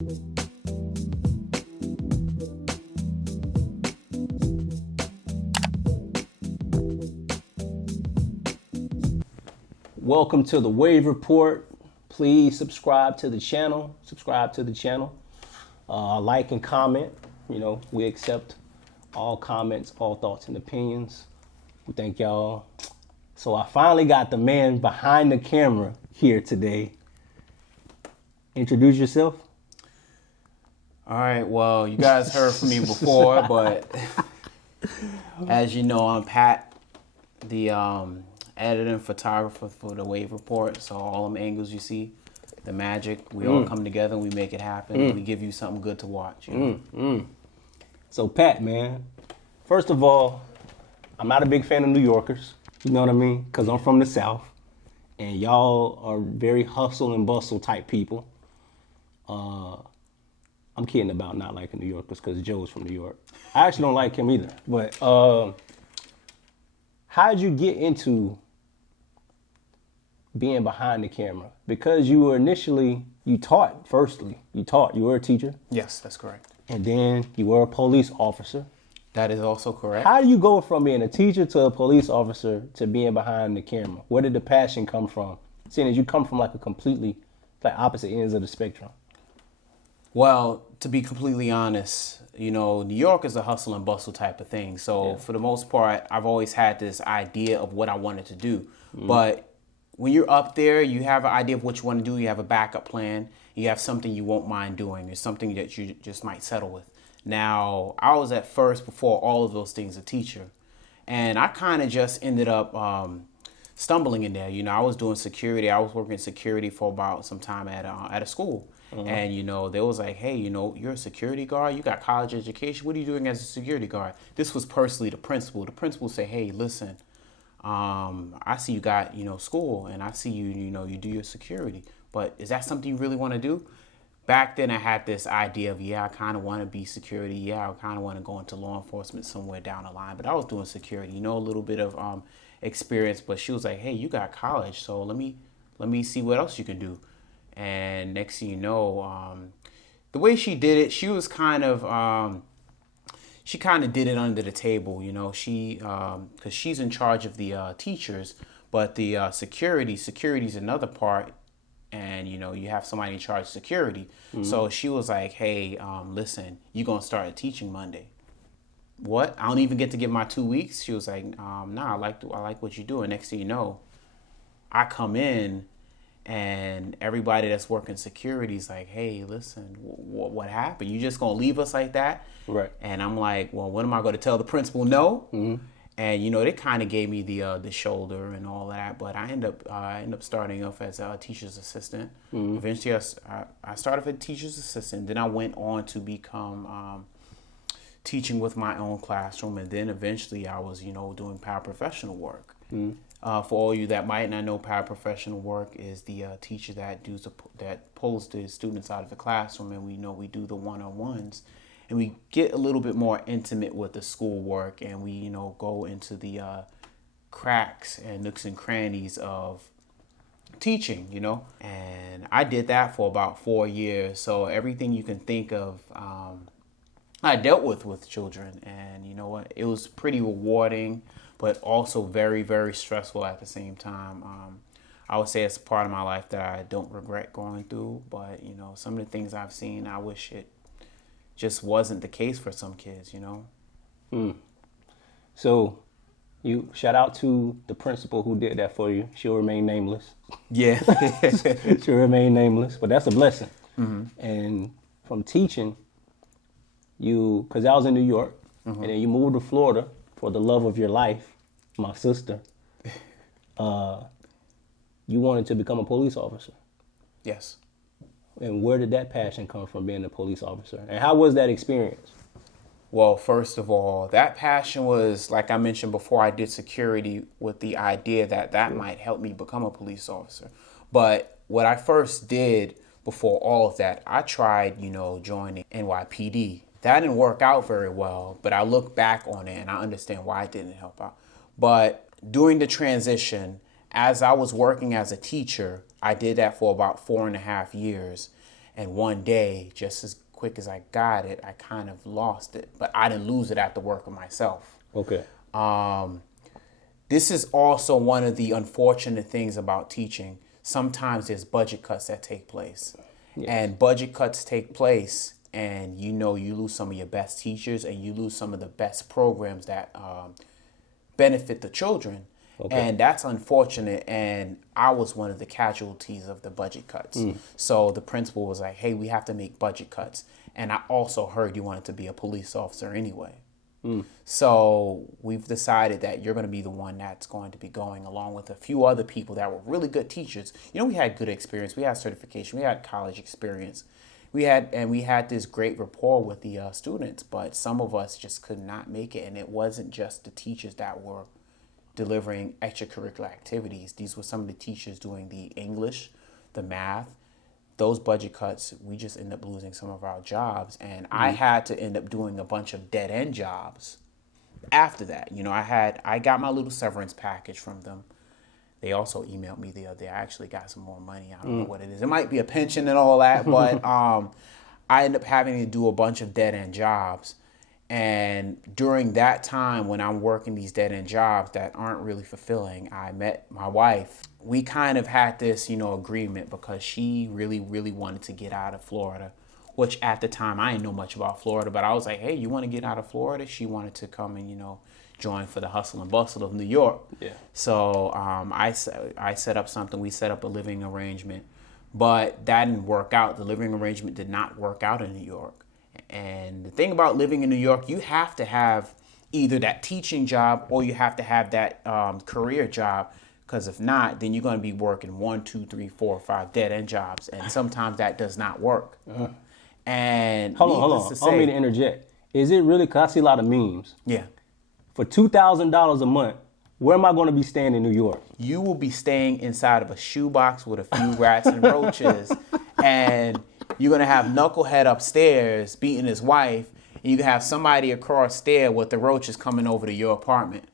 Welcome to the Wave Report. Please subscribe to the channel. Like and comment. You know, we accept all comments, all thoughts and opinions. We thank y'all. So I finally got the man behind the camera here today. Introduce yourself. All right, well, you guys heard from me before, but as you know, I'm Pat, the editor and photographer for the Wave Report. So all them angles you see, the magic, we all come together and we make it happen. We give you something good to watch. You know? So Pat, man, first of all, I'm not a big fan of New Yorkers. You know what I mean? Because I'm from the South, and y'all are very hustle and bustle type people. I'm kidding about not liking New Yorkers because Joe's from New York. I actually don't like him either. But how did you get into being behind the camera? Because you were initially, you were a teacher. Yes, that's correct. And then you were a police officer. That is also correct. How do you go from being a teacher to a police officer to being behind the camera? Where did the passion come from? Seeing as you come from like a completely opposite ends of the spectrum. Well, to be completely honest, you know, New York is a hustle and bustle type of thing. So for the most part, I've always had this idea of what I wanted to do. But when you're up there, you have an idea of what you want to do. You have a backup plan. You have something you won't mind doing. It's something that you just might settle with. Now, I was at first, before all of those things, a teacher. And I kind of just ended up stumbling in there. You know, I was doing security. I was working security for about some time at a school. And, you know, they was like, hey, you know, you're a security guard. You got college education. What are you doing as a security guard? This was personally the principal. The principal said, hey, listen, I see you got, you know, school, and I see you, you know, you do your security. But is that something you really want to do? Back then I had this idea of, I kind of want to be security. I kind of want to go into law enforcement somewhere down the line. But I was doing security, you know, a little bit of experience. But she was like, hey, you got college, so let me see what else you can do. And next thing you know, the way she did it, she was kind of did it under the table, you know. She because she's in charge of the teachers, but the security's another part. And, you know, you have somebody in charge of security. So she was like, hey, listen, you're going to start teaching Monday. What? I don't even get to give my 2 weeks? She was like, nah, I like what you do. And next thing you know, I come in and everybody that's working security is like, hey, listen, what happened? You just going to leave us like that? Right. And I'm like, well, what am I going to tell the principal? No. And, you know, they kind of gave me the shoulder and all that. But I end up starting off as a teacher's assistant. Eventually, I started as a teacher's assistant. Then I went on to become teaching with my own classroom. And then eventually I was, you know, doing paraprofessional work. For all you that might not know, paraprofessional work is the teacher that pulls the students out of the classroom. And we do the one-on-ones. And we get a little bit more intimate with the schoolwork, and we, you know, go into the cracks and nooks and crannies of teaching, you know. And I did that for about 4 years. So everything you can think of, I dealt with children. And you know what? It was pretty rewarding, but also very, very stressful at the same time. I would say it's a part of my life that I don't regret going through. But, you know, some of the things I've seen, I wish it just wasn't the case for some kids, you know. So you shout out to the principal who did that for you. She'll remain nameless. Yeah. She'll remain nameless, but that's a blessing. And from teaching, because I was in New York, and then you moved to Florida for the love of your life, my sister. You wanted to become a police officer. Yes. And where did that passion come from, being a police officer? And how was that experience? Well, first of all, that passion was, like I mentioned before, I did security with the idea that might help me become a police officer. But what I first did before all of that, I tried, you know, joining NYPD. That didn't work out very well, but I look back on it and I understand why it didn't help out. But during the transition, as I was working as a teacher, I did that for about 4.5 years. And one day, just as quick as I got it, I kind of lost it. But I didn't lose it after working myself. Okay. This is also one of the unfortunate things about teaching. Sometimes there's budget cuts that take place. Yes. And budget cuts take place, and you lose some of your best teachers, and you lose some of the best programs that benefit the children. Okay. And that's unfortunate, and I was one of the casualties of the budget cuts. So the principal was like, hey, we have to make budget cuts. And I also heard you wanted to be a police officer anyway. So we've decided that you're going to be the one that's going to be going, along with a few other people that were really good teachers. We had good experience. We had certification. We had college experience. We had this great rapport with the students, but some of us just could not make it. And it wasn't just the teachers that were delivering extracurricular activities. These were some of the teachers doing the English, the math. Those budget cuts, we just end up losing some of our jobs. And I had to end up doing a bunch of dead end jobs after that. I got my little severance package from them. They also emailed me the other day. I actually got some more money. I don't know what it is. It might be a pension and all that, but I ended up having to do a bunch of dead end jobs. And during that time when I'm working these dead end jobs that aren't really fulfilling, I met my wife. We kind of had this, agreement, because she really, really wanted to get out of Florida, which at the time I didn't know much about Florida, but I was like, hey, you want to get out of Florida? She wanted to come and, join for the hustle and bustle of New York. Yeah. So I set up something. We set up a living arrangement, but that didn't work out. The living arrangement did not work out in New York. And the thing about living in New York, you have to have either that teaching job or you have to have that career job, because if not, then you're going to be working 1, 2, 3, 4, 5 dead end jobs, and sometimes that does not work. And hold on. I don't mean to interject. Is it really? Because I see a lot of memes. Yeah. For $2,000 a month, where am I going to be staying in New York? You will be staying inside of a shoebox with a few rats and roaches, and you're going to have Knucklehead upstairs beating his wife, and you can have somebody across there with the roaches coming over to your apartment.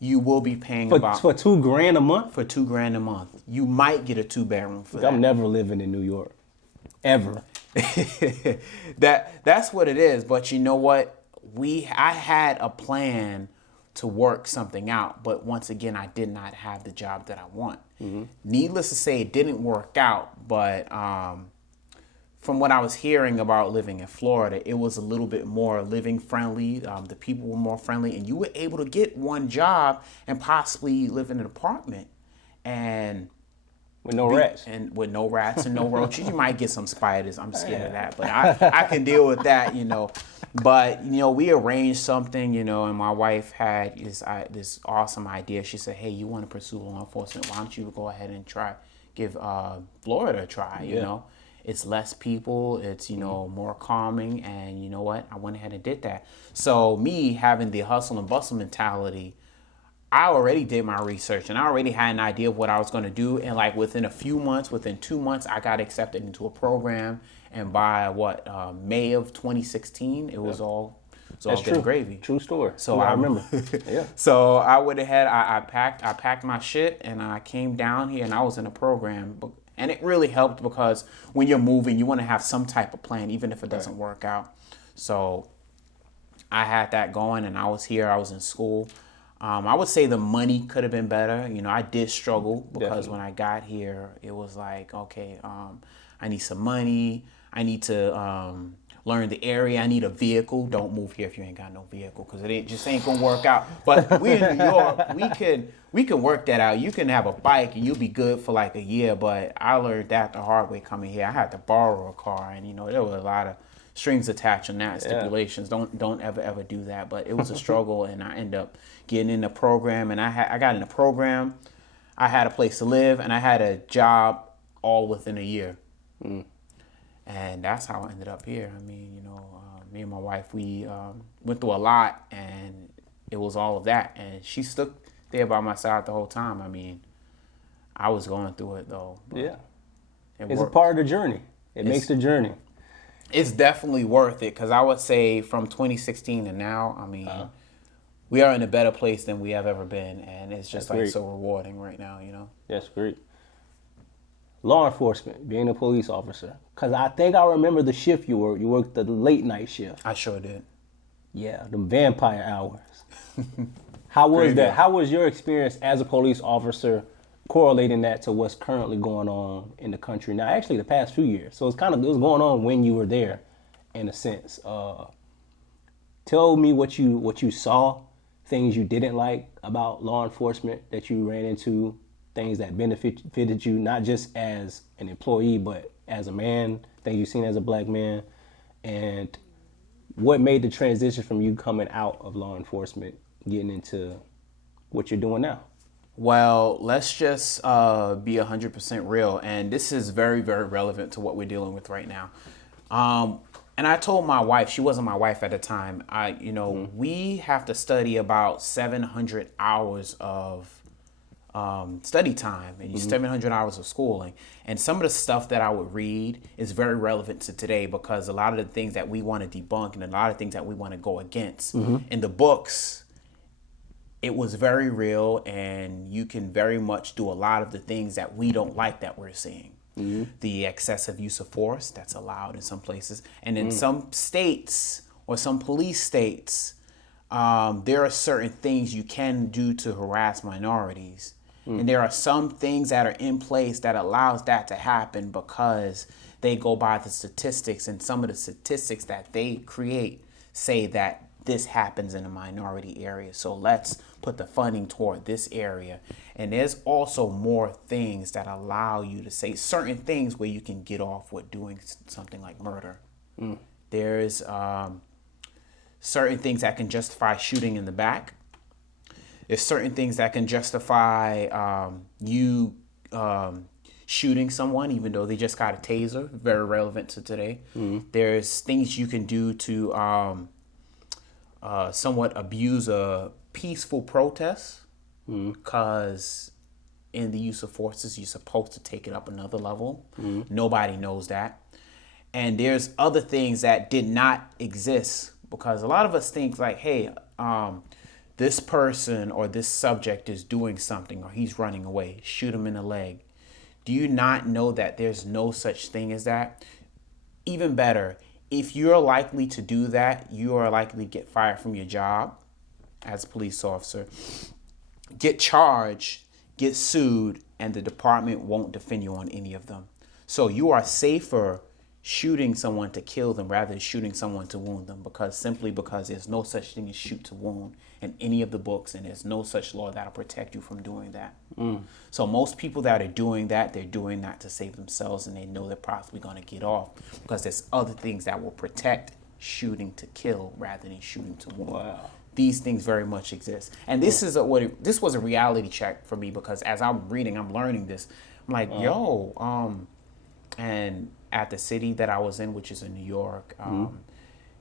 You will be paying for $2,000 a month? For $2,000 a month. You might get a 2-bedroom for that. I'm never living in New York. Ever. That's what it is. But you know what? I had a plan to work something out, but once again, I did not have the job that I want. Needless to say, it didn't work out, but from what I was hearing about living in Florida, it was a little bit more living friendly. The people were more friendly, and you were able to get one job and possibly live in an apartment, and with no rats. And with no rats and no roaches. You might get some spiders. I'm scared of that, but I can deal with that, But we arranged something, and my wife had this awesome idea. She said, "Hey, you want to pursue law enforcement? Why don't you go ahead and give Florida a try? It's less people, it's, more calming, and you know what? I went ahead and did that." So me having the hustle and bustle mentality, I already did my research and I already had an idea of what I was going to do. And within 2 months, I got accepted into a program. And by May of 2016, it was all good gravy. True story. So I remember. Yeah. So I went ahead, I packed my shit, and I came down here, and I was in a program. And it really helped, because when you're moving, you want to have some type of plan, even if it doesn't work out. So I had that going, and I was here. I was in school. I would say the money could have been better. I did struggle, because when I got here, it was like, okay, I need some money. I need to learn the area. I need a vehicle. Don't move here if you ain't got no vehicle, because it just ain't gonna work out. But we in New York, we can work that out. You can have a bike and you'll be good for a year. But I learned that the hard way coming here. I had to borrow a car, and there were a lot of strings attached on that, stipulations. Don't ever do that. But it was a struggle, and I ended up getting in the program, and I got in the program. I had a place to live, and I had a job all within a year. And that's how I ended up here. I mean, me and my wife, we went through a lot, and it was all of that. And she stuck there by my side the whole time. I mean, I was going through it, though. Yeah. It's a part of the journey. It makes the journey. It's definitely worth it, because I would say from 2016 to now, I mean, we are in a better place than we have ever been. And it's just so rewarding right now, That's great. law enforcement, being a police officer? Because I think I remember the shift you worked. You worked the late night shift. I sure did. Yeah, the vampire hours. How was that? How was your experience as a police officer, correlating that to what's currently going on in the country now? Actually, the past few years. So it was going on when you were there, in a sense. Tell me what you saw, things you didn't like about law enforcement that you ran into, things that benefited you not just as an employee but as a man, things you've seen as a black man, and what made the transition from you coming out of law enforcement, getting into what you're doing now? Well, let's just be 100% real, and this is very, very relevant to what we're dealing with right now. And I told my wife, she wasn't my wife at the time, we have to study about 700 hours of study time and 700 hours of schooling. And some of the stuff that I would read is very relevant to today, because a lot of the things that we want to debunk and a lot of things that we want to go against in the books, it was very real, and you can very much do a lot of the things that we don't like that we're seeing. The excessive use of force that's allowed in some places. And in some states or some police states, there are certain things you can do to harass minorities. And there are some things that are in place that allows that to happen because they go by the statistics, and some of the statistics that they create say that this happens in a minority area. So let's put the funding toward this area. And there's also more things that allow you to say certain things where you can get off with doing something like murder. There's certain things that can justify shooting in the back. There's certain things that can justify you shooting someone even though they just got a taser. Very relevant to today. There's things you can do to somewhat abuse a peaceful protest, because in the use of forces, you're supposed to take it up another level. Nobody knows that. And there's other things that did not exist, because a lot of us think like, hey, this person or this subject is doing something, or he's running away, shoot him in the leg. Do you not know that there's no such thing as that? Even better, if you're likely to do that, you are likely to get fired from your job as a police officer, get charged, get sued, and the department won't defend you on any of them. So you are safer shooting someone to kill them rather than shooting someone to wound them, because there's no such thing as shoot to wound in any of the books, and there's no such law that'll protect you from doing that. So most people that are doing that, they're doing that to save themselves, and they know they're possibly going to get off because there's other things that will protect shooting to kill rather than shooting to wound. Wow. These things very much exist. And this is this was a reality check for me, because as I'm reading, I'm learning this. I'm like, and at the city that I was in, which is in New York,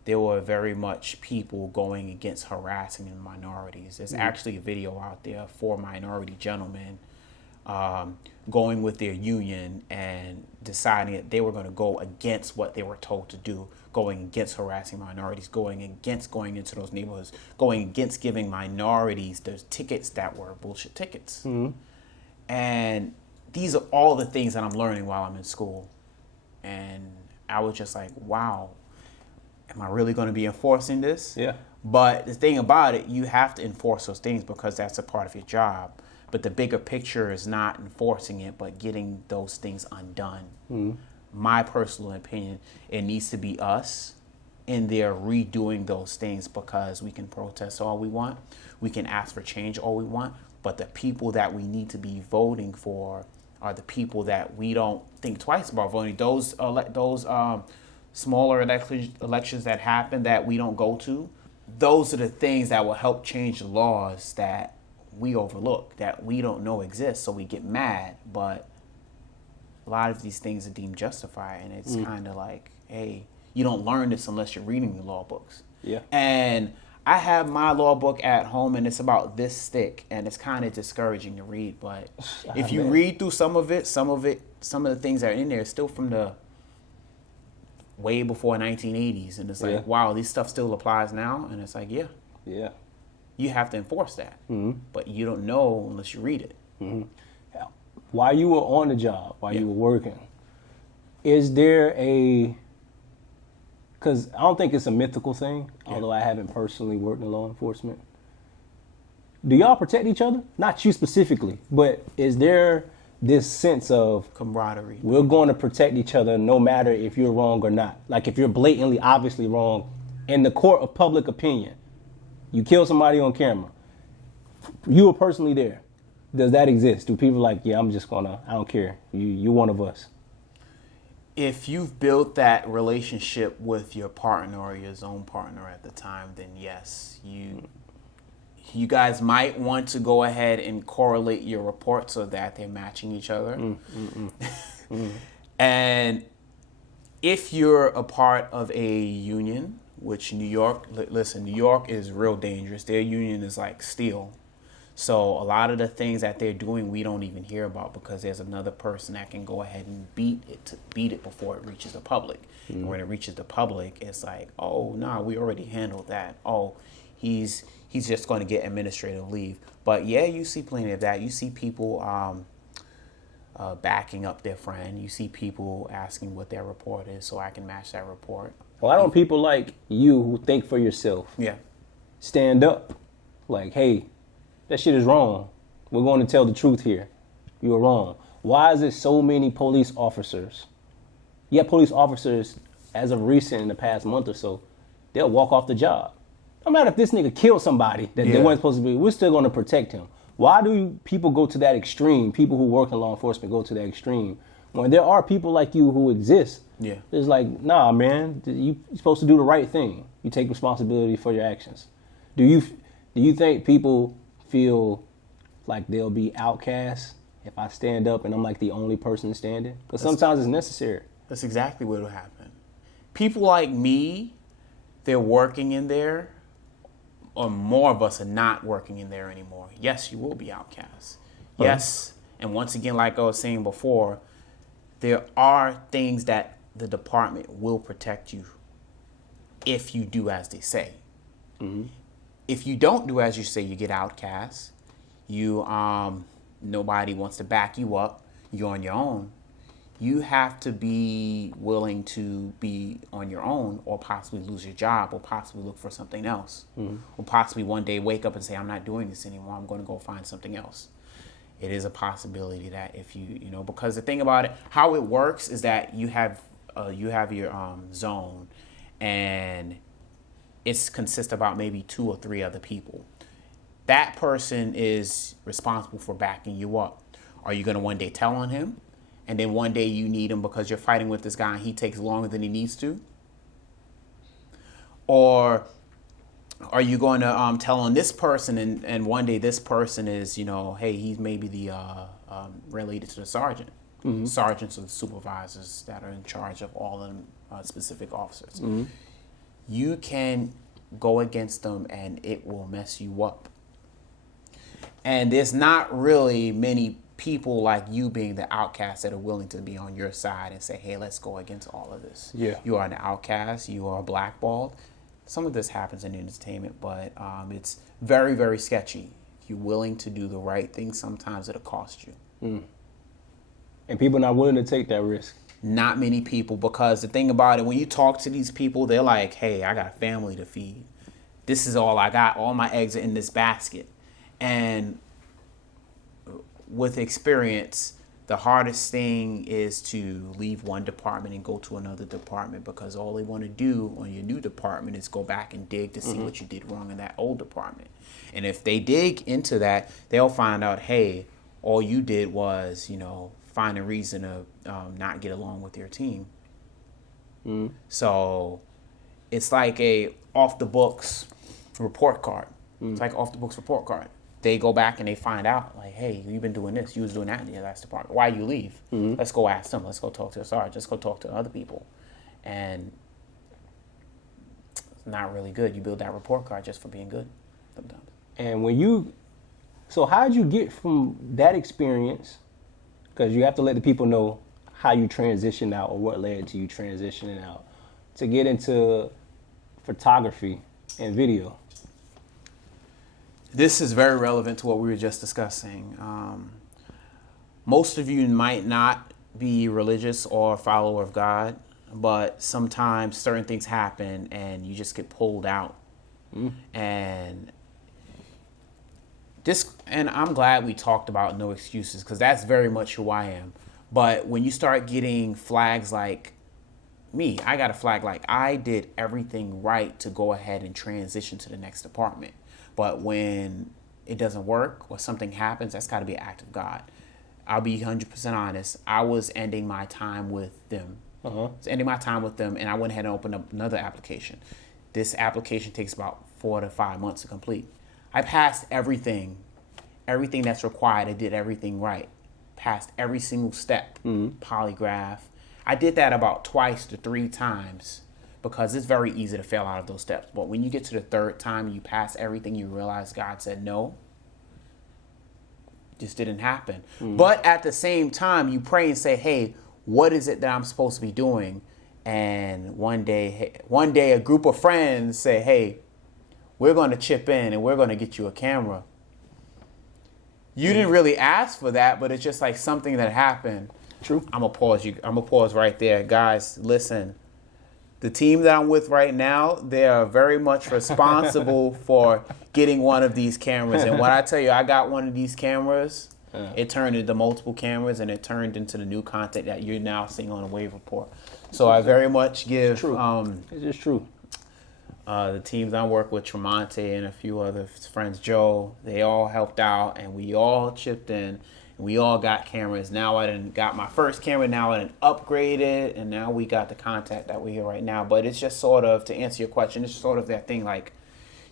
there were very much people going against harassing minorities. There's actually a video out there for minority gentlemen going with their union and deciding that they were going to go against what they were told to do, going against harassing minorities, going against going into those neighborhoods, going against giving minorities those tickets that were bullshit tickets. And these are all the things that I'm learning while I'm in school. And I was just like, wow, am I really going to be enforcing this? Yeah. But the thing about it, you have to enforce those things because that's a part of your job. But the bigger picture is not enforcing it, but getting those things undone. My personal opinion, it needs to be us in there redoing those things, because we can protest all we want. We can ask for change all we want. But the people that we need to be voting for are the people that we don't think twice about voting. Those smaller elections that happen that we don't go to, those are the things that will help change the laws that we overlook, that we don't know exist. So we get mad, but a lot of these things are deemed justified, and it's kind of like, hey, you don't learn this unless you're reading the law books. Yeah. And I have my law book at home, and it's about this thick, and it's kind of discouraging to read. But if you read through some of the things that are in there is still from the way before 1980s, and it's like, wow, this stuff still applies now, and it's like, yeah, you have to enforce that, but you don't know unless you read it. while you were on the job, while you were working, is there because I don't think it's a mythical thing, although I haven't personally worked in law enforcement. Do y'all protect each other? Not you specifically, but is there this sense of camaraderie? We're going to protect each other no matter if you're wrong or not. Like if you're blatantly, obviously wrong in the court of public opinion, you kill somebody on camera, you were personally there. Does that exist? Do people like, yeah, I don't care. You're one of us. If you've built that relationship with your partner or your zone partner at the time, then yes, you guys might want to go ahead and correlate your reports so that they're matching each other. And if you're a part of a union, which New York is real dangerous. Their union is like steel. So a lot of the things that they're doing, we don't even hear about because there's another person that can go ahead and beat it before it reaches the public. And when it reaches the public, it's like, oh, no, we already handled that. Oh, he's just going to get administrative leave. But yeah, you see plenty of that. You see people backing up their friend. You see people asking what their report is so I can match that report. Why don't people like you who think for yourself stand up? Like, hey, that shit is wrong. We're going to tell the truth here. You were wrong. Why is it so many police officers? Yeah, police officers, as of recent in the past month or so, they'll walk off the job. No matter if this nigga killed somebody that they weren't supposed to be, we're still going to protect him. Why do people go to that extreme? People who work in law enforcement go to that extreme. When there are people like you who exist, it's like, nah, man, you're supposed to do the right thing. You take responsibility for your actions. Do you think people feel like they'll be outcast if I stand up and I'm like the only person standing? Because sometimes it's necessary. That's exactly what will happen. People like me, they're working in there, or more of us are not working in there anymore. Yes, you will be outcast. Yes, and once again, like I was saying before, there are things that the department will protect you if you do as they say. If you don't do as you say, you get outcast. You nobody wants to back you up. You're on your own. You have to be willing to be on your own or possibly lose your job or possibly look for something else. Or possibly one day wake up and say, I'm not doing this anymore. I'm going to go find something else. It is a possibility that if you know, because the thing about it, how it works is that you have your zone, and it's consists about maybe 2 or 3 other people. That person is responsible for backing you up. Are you going to one day tell on him? And then one day you need him because you're fighting with this guy and he takes longer than he needs to? Or are you going to tell on this person and one day this person is, hey, he's maybe the related to the sergeant. Sergeants are the supervisors that are in charge of all them specific officers. You can go against them and it will mess you up. And there's not really many people like you being the outcast that are willing to be on your side and say, hey, let's go against all of this. You are an outcast. You are blackballed. Some of this happens in entertainment, but it's very, very sketchy. If you're willing to do the right thing, sometimes it'll cost you. And people not willing to take that risk. Not many people, because the thing about it, when you talk to these people, they're like, hey, I got a family to feed. This is all I got. All my eggs are in this basket. And with experience, the hardest thing is to leave one department and go to another department, because all they want to do on your new department is go back and dig to see what you did wrong in that old department. And if they dig into that, they'll find out, hey, all you did was, find a reason to not get along with your team. So it's like a off the books report card. It's like off the books report card. They go back and they find out, like, hey, you've been doing this. You was doing that in your last department. Why you leave? Let's go ask them. Let's go talk to the sergeant. Let's go talk to other people. And it's not really good. You build that report card just for being good sometimes. And so how did you get from that experience, because you have to let the people know how you transitioned out or what led to you transitioning out, to get into photography and video? This is very relevant to what we were just discussing. most of you might not be religious or a follower of God, but sometimes certain things happen and you just get pulled out. And I'm glad we talked about no excuses, because that's very much who I am. But when you start getting flags like me, I got a flag like I did everything right to go ahead and transition to the next department. But when it doesn't work or something happens, that's got to be an act of God. I'll be 100% honest. I was ending my time with them. I was ending my time with them, and I went ahead and opened up another application. This application takes about 4 to 5 months to complete. I passed everything that's required. I did everything right. Passed every single step. Polygraph. I did that about 2 to 3 times because it's very easy to fail out of those steps. But when you get to the 3rd time, you pass everything, you realize God said no. Just didn't happen. But at the same time, you pray and say, hey, what is it that I'm supposed to be doing? And one day a group of friends say, hey, we're going to chip in and we're going to get you a camera. You didn't really ask for that, but it's just like something that happened. True. I'm gonna pause right there. Guys, listen. The team that I'm with right now, they are very much responsible for getting one of these cameras. And when I tell you I got one of these cameras, it turned into multiple cameras, and it turned into the new content that you're now seeing on the Wave Report. So I very much give it's just true. The teams I work with, Tremonte and a few other friends, Joe, they all helped out, and we all chipped in. We all got cameras. Now I done got my first camera. Now I done upgraded, and now we got the content that we hear right now. But it's just sort of, to answer your question, it's sort of that thing like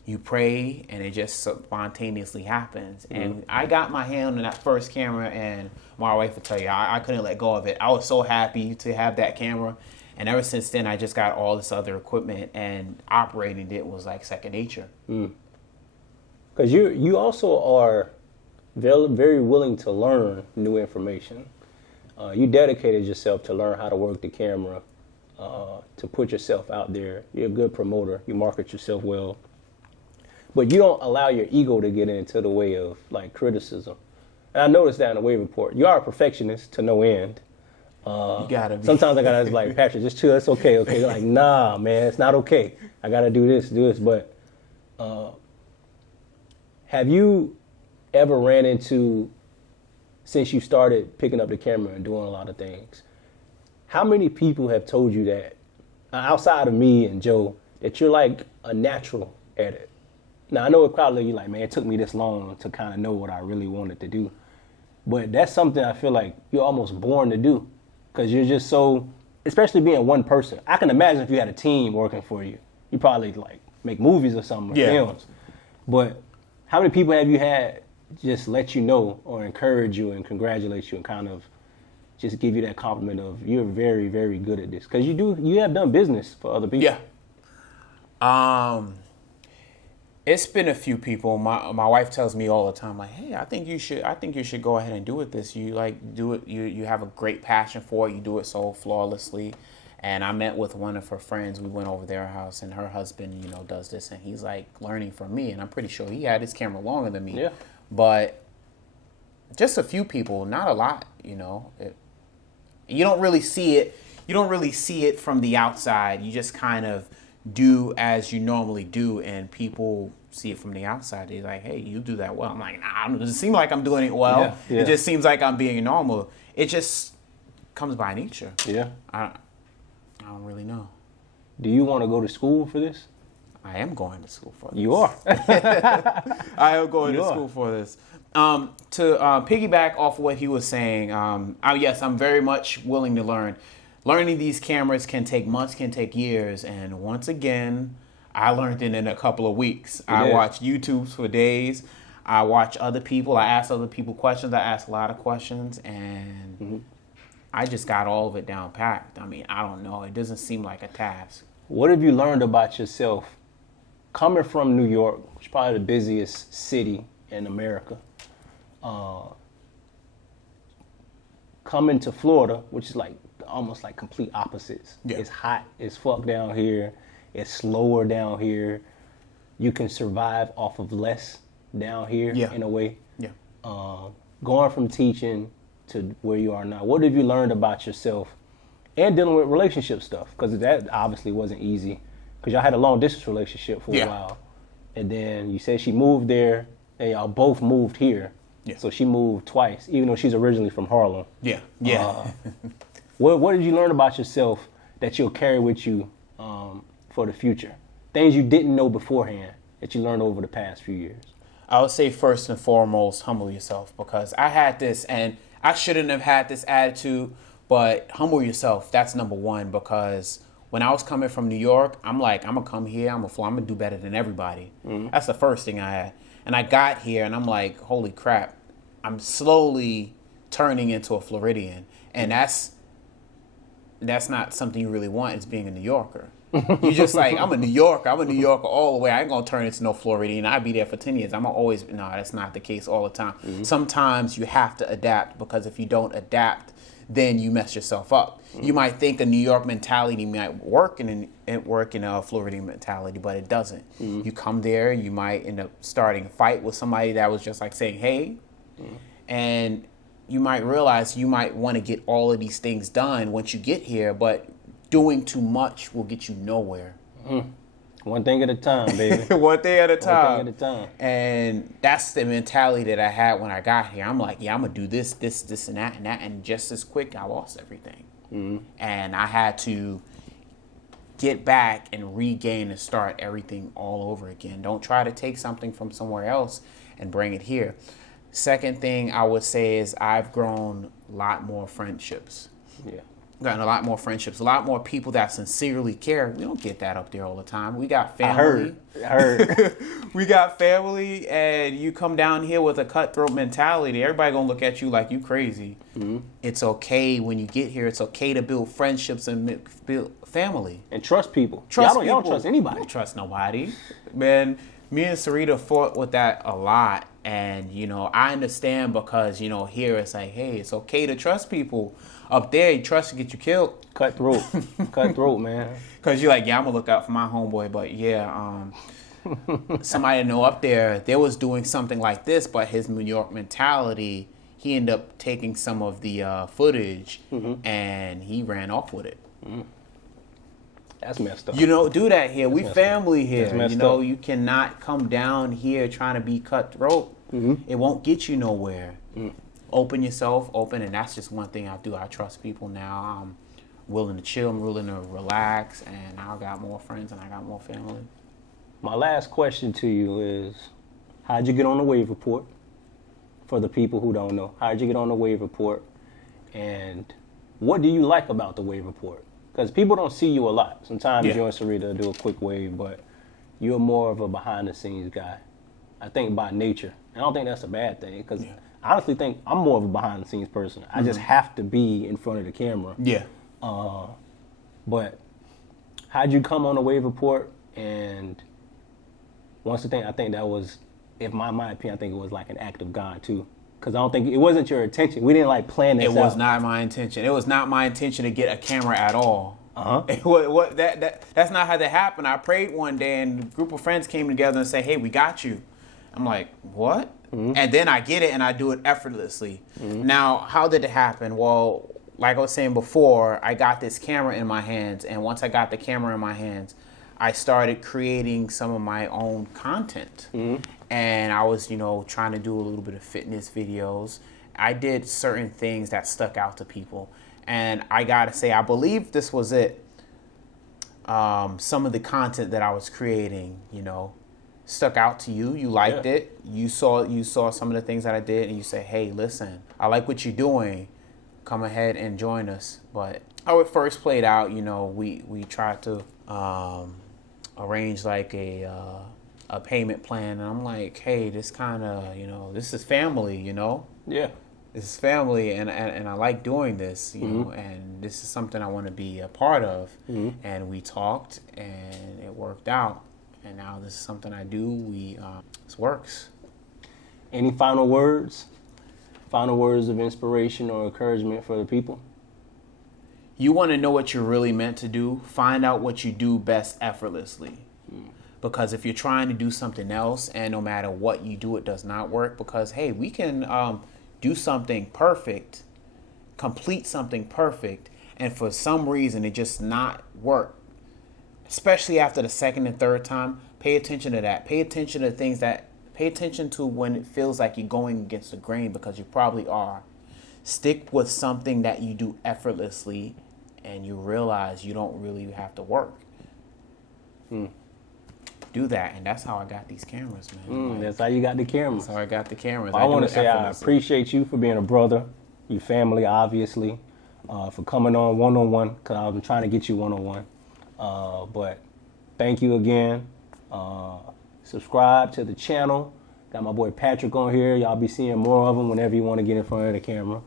you pray and it just spontaneously happens. And I got my hand on that first camera, and my wife will tell you, I couldn't let go of it. I was so happy to have that camera. And ever since then, I just got all this other equipment, and operating it was like second nature. Because you also are very, very willing to learn new information. You dedicated yourself to learn how to work the camera, to put yourself out there. You're a good promoter. You market yourself well. But you don't allow your ego to get into the way of like criticism. And I noticed that in the Wave Report. You are a perfectionist to no end. You gotta be. Sometimes I gotta be like, Patrick, just chill. It's okay. They're like, nah, man, it's not okay. I gotta do this. But have you ever ran into, since you started picking up the camera and doing a lot of things, how many people have told you that, outside of me and Joe, that you're like a natural at it? Now, I know it probably you're like, man, it took me this long to kind of know what I really wanted to do. But that's something I feel like you're almost born to do, because you're just so, especially being one person. I can imagine if you had a team working for you, you probably like make movies or something, or films. But how many people have you had just let you know or encourage you and congratulate you and kind of just give you that compliment of you're very, very good at this? Because you have done business for other people. Yeah. It's been a few people. My wife tells me all the time, like, hey, I think you should go ahead and do it this. You like do it, you have a great passion for it, you do it so flawlessly. And I met with one of her friends. We went over their house, and her husband, does this, and he's like learning from me, and I'm pretty sure he had his camera longer than me. Yeah. But just a few people, not a lot, you don't really see it. You don't really see it from the outside. You just kind of do as you normally do, and people see it from the outside. They're like, hey, you do that well. I'm like, nah, it doesn't seem like I'm doing it well. Yeah. It just seems like I'm being normal. It just comes by nature. Yeah. I don't really know. Do you want to go to school for this? I am going to school for this. You are. I am going to school for this. To piggyback off what he was saying, yes, I'm very much willing to learn. Learning these cameras can take months, can take years, and once again, I learned it in a couple of weeks. I watched YouTubes for days. I watch other people. I ask other people questions. I ask a lot of questions, and I just got all of it down packed. I mean, I don't know. It doesn't seem like a task. What have you learned about yourself coming from New York, which is probably the busiest city in America, coming to Florida, which is like almost like complete opposites. Yeah. It's hot as fuck down here. It's slower down here. You can survive off of less down here in a way. Yeah. Going from teaching to where you are now? What have you learned about yourself and dealing with relationship stuff? Because that obviously wasn't easy. Because y'all had a long distance relationship for a while, and then you said she moved there, and y'all both moved here. Yeah. So she moved twice, even though she's originally from Harlem. Yeah. What did you learn about yourself that you'll carry with you for the future? Things you didn't know beforehand that you learned over the past few years. I would say first and foremost, humble yourself, because I had this, and I shouldn't have had this attitude, but humble yourself. That's number one, because when I was coming from New York, I'm like, I'm going to come here, I'm going to do better than everybody. Mm-hmm. That's the first thing I had. And I got here, and I'm like, holy crap, I'm slowly turning into a Floridian. And that's not something you really want, is being a New Yorker. You just like, I'm a New Yorker all the way. I ain't going to turn into no Floridian. I'll be there for 10 years. No, that's not the case all the time. Mm-hmm. Sometimes you have to adapt, because if you don't adapt, then you mess yourself up. Mm-hmm. You might think a New York mentality might work in a Floridian mentality, but it doesn't. Mm-hmm. You come there, you might end up starting a fight with somebody that was just like saying, hey, and you might realize you might want to get all of these things done once you get here, but doing too much will get you nowhere. One thing at a time, baby. One thing at a time. One thing at a time. And that's the mentality that I had when I got here. I'm like, yeah, I'm going to do this, and that, and that. And just as quick, I lost everything. Mm-hmm. And I had to get back and regain and start everything all over again. Don't try to take something from somewhere else and bring it here. Second thing I would say is I've grown a lot more friendships. Yeah. Gotten a lot more friendships, a lot more people that sincerely care. We don't get that up there all the time. We got family. I heard. We got family, and you come down here with a cutthroat mentality. Everybody gonna look at you like you crazy. Mm-hmm. It's okay when you get here. It's okay to build friendships and build family. And trust people. Y'all don't trust anybody. I don't trust nobody. Man, me and Sarita fought with that a lot. And, I understand, because, here it's like, hey, it's okay to trust people. Up there, you trust to get you killed. Cutthroat. Cutthroat, man. Because you're like, yeah, I'm going to look out for my homeboy. But, yeah, somebody I know up there, they was doing something like this, but his New York mentality, he ended up taking some of the footage, and he ran off with it. Mm-hmm. That's messed up. You don't do that here. We family here. You cannot come down here trying to be cutthroat. Mm-hmm. It won't get you nowhere. Mm. Open yourself, and that's just one thing I do. I trust people now. I'm willing to chill. I'm willing to relax, and I got more friends and I got more family. My last question to you is, how'd you get on the wave report? For the people who don't know, how'd you get on the wave report? And what do you like about the wave report? Because people don't see you a lot. Sometimes you and Sarita do a quick wave, but you're more of a behind-the-scenes guy, I think, by nature. And I don't think that's a bad thing, because I honestly think I'm more of a behind-the-scenes person. I just have to be in front of the camera. Yeah. But how'd you come on the wave report? And once the thing, I think that was, in my opinion, I think it was like an act of God, too. Because I don't think, it wasn't your intention. We didn't plan this out. It was not my intention. It was not my intention to get a camera at all. That's not how that happened. I prayed one day, and a group of friends came together and said, hey, we got you. I'm like, what? Mm-hmm. And then I get it, and I do it effortlessly. Mm-hmm. Now, how did it happen? Well, like I was saying before, I got this camera in my hands, and once I got the camera in my hands, I started creating some of my own content. Mm-hmm. And I was, trying to do a little bit of fitness videos. I did certain things that stuck out to people. And I gotta say, I believe this was it. Some of the content that I was creating, stuck out to you. You liked it. You saw some of the things that I did, and you say, hey, listen, I like what you're doing. Come ahead and join us. But how it first played out, we tried to arrange like a payment plan, and I'm like, hey, this kind of, this is family, Yeah. This is family, and I like doing this, know, and this is something I want to be a part of. Mm-hmm. And we talked, and it worked out, and now this is something I do. This works. Any final words? Final words of inspiration or encouragement for the people? You want to know what you're really meant to do? Find out what you do best effortlessly. Because if you're trying to do something else, and no matter what you do, it does not work, because, hey, we can do something perfect complete something perfect, and for some reason it just not work, especially after the second and third time, pay attention to that. Pay attention to things that, pay attention to when it feels like you're going against the grain, because you probably are. Stick with something that you do effortlessly and you realize you don't really have to work. Do that, and that's how I got these cameras, man. That's how you got the cameras. That's how I got the cameras. I want to say I appreciate you for being a brother, your family, obviously, for coming on one-on-one, because I've been trying to get you one-on-one. But thank you again. Subscribe to the channel. Got my boy Patrick on here. Y'all be seeing more of him whenever you want to get in front of the camera.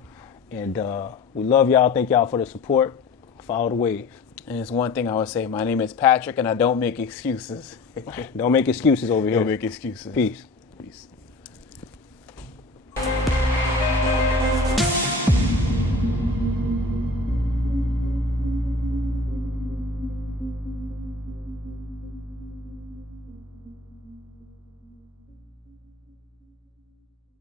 And we love y'all. Thank y'all for the support. Follow the wave. And it's one thing I would say. My name is Patrick, and I don't make excuses. Don't make excuses over here. Don't make excuses. Peace. Peace.